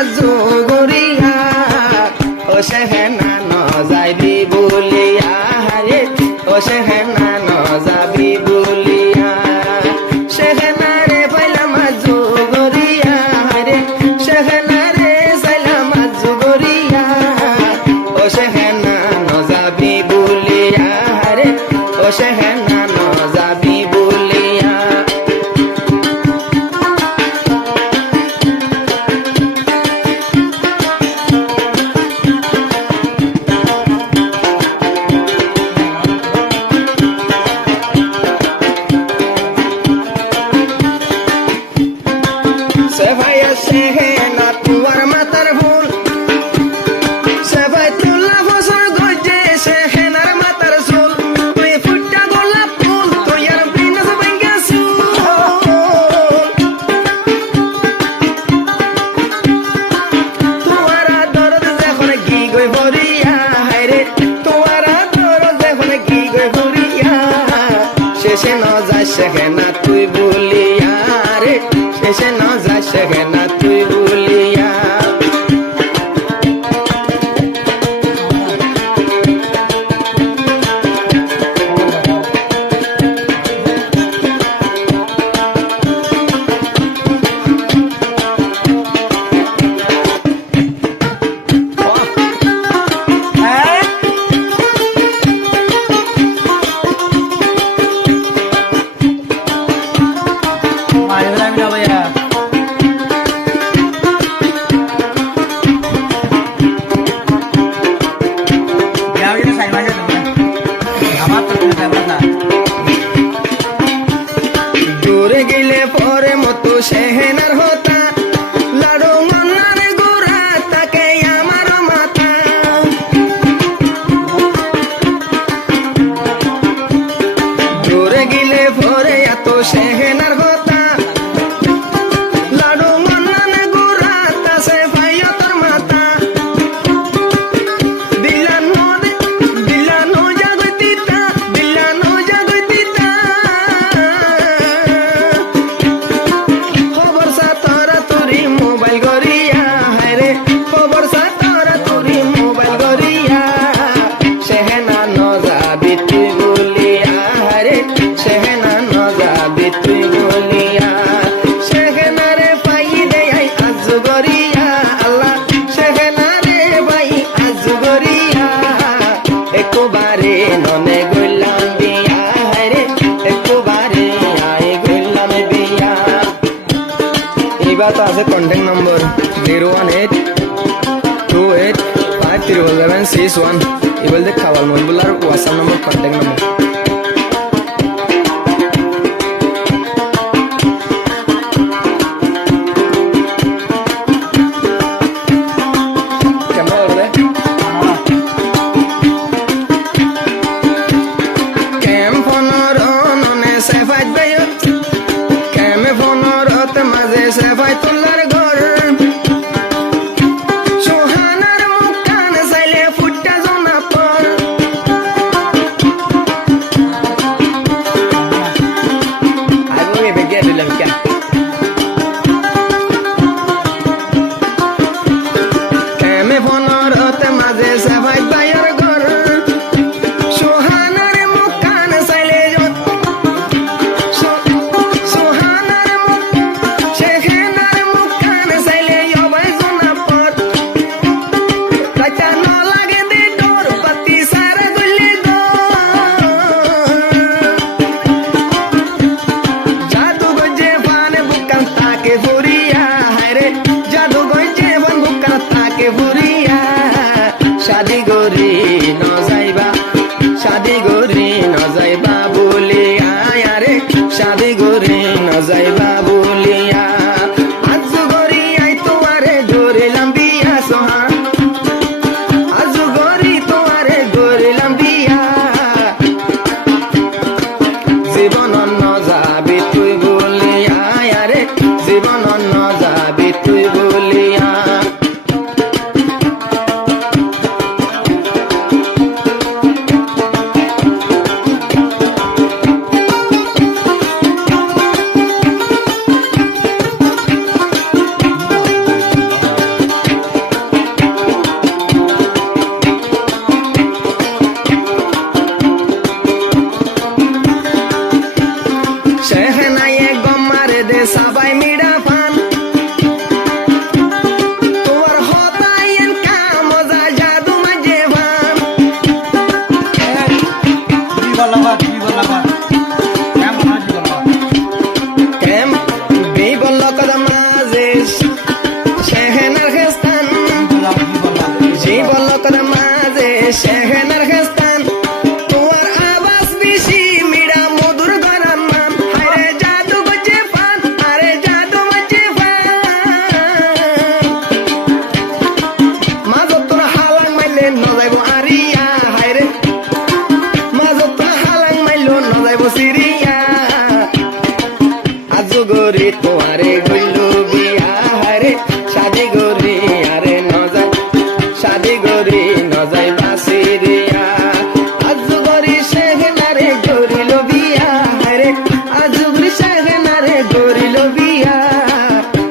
মাজু গরিয়া ও সেহেনা ন যাইবি বলিয়া রে ও সেহেনা ন যাবি বলিয়া সেহেনা রে পাইলা মাজু গরিয়া রে সেহেনা রে সাইলা মাজু গরিয়া ও সেহেনা ন যাবি বলিয়া রে ও সেহেনা ন যাবি বলিয়া সেভাইয়া সেহেনা তুয়ার মাতার ভুল সেভাই তুলা ফসল গজে সেহেনার মাতার চুল তুই ফুটা গোলাপ ফুল তুই আর বিনাশ ভাঙ্গা চুল তুয়ারা দরদ যখন গি গই ভরিয়া হায়রে তুয়ারা দরদ যখন গি গই ভরিয়া শেষে ন যায় সেহেনা তুই বলিয়া রে শেষে ন যায় সেহেনা তুই বলিয়া দূরে গেলে পরে মতো সেহেনার হতা লাড়ু মন্নার গোড়া তাকে আমার মাথা দূরে গেলে পরে এত সেহেনার হতা লাড়ু মন্নার গোড়া তাসে ভাইয়া তোর মাথা দিলানো জাগতিতা খবর সাতরা তুরি মোবাইল গরিয়া হায়রে খবর সাতরা তুরি মোবাইল গরিয়া সেহেনা ন যাবি তুই বলিয়া হায়রে সেহেনা ন যাবি তুই বলিয়া সেহেনা রে পাই দে আই আজ গরিয়া আল্লাহ সেহেনা রে পাই আজ গরিয়া একবারে ননে গইলাম বিয়া হায়রে একবারে আই গইলাম বিয়া এইবার তো আছে কন্ট্যাক্ট নম্বর 01828531161 এবার দেখ খাওয়াল মহিবুলার হোয়াটসঅ্যাপ নম্বর কন্ট্যাক্ট নম্বর কেমন বলবে কেম ফোনর ননে সেফাইত বাইত কেমে ফোনরত মাঝে সেফাই তোলার ঘর সোহানার মুখ কান চাইলে ফুটা জনা পর আগে বেগে দিলাম কে কেমে ফোনরত মাঝে সেফাই বাইর ঘর সোহানার মুখ কান চাইলে সোহানার মুখ সেহেনার মুখ কান চাইলে অবাই জনা পর রাইতা ন লাগে দে ডোর পাতি সারা গলি গো জাদু গজে বান বুকান তাকে ভরিয়া হায়রে জাদু গজে বান বুকান তাকে ভরিয়া শাদি গরি ন যাইবা শাদি গরি ন যাইবা বলিয়া রে শাদি গরি ন যাইবা বলিয়া আজ গরি আই তোয়ারে ধরিলাম বিয়া সোহা আজ গরি তোয়ারে ধরিলাম বিয়া জীবন ন যাবি তুই বলিয়া রে জীবন ন যাবি তুই বলিয়া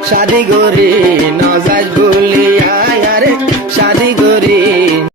শাদি গরি ন যাইবা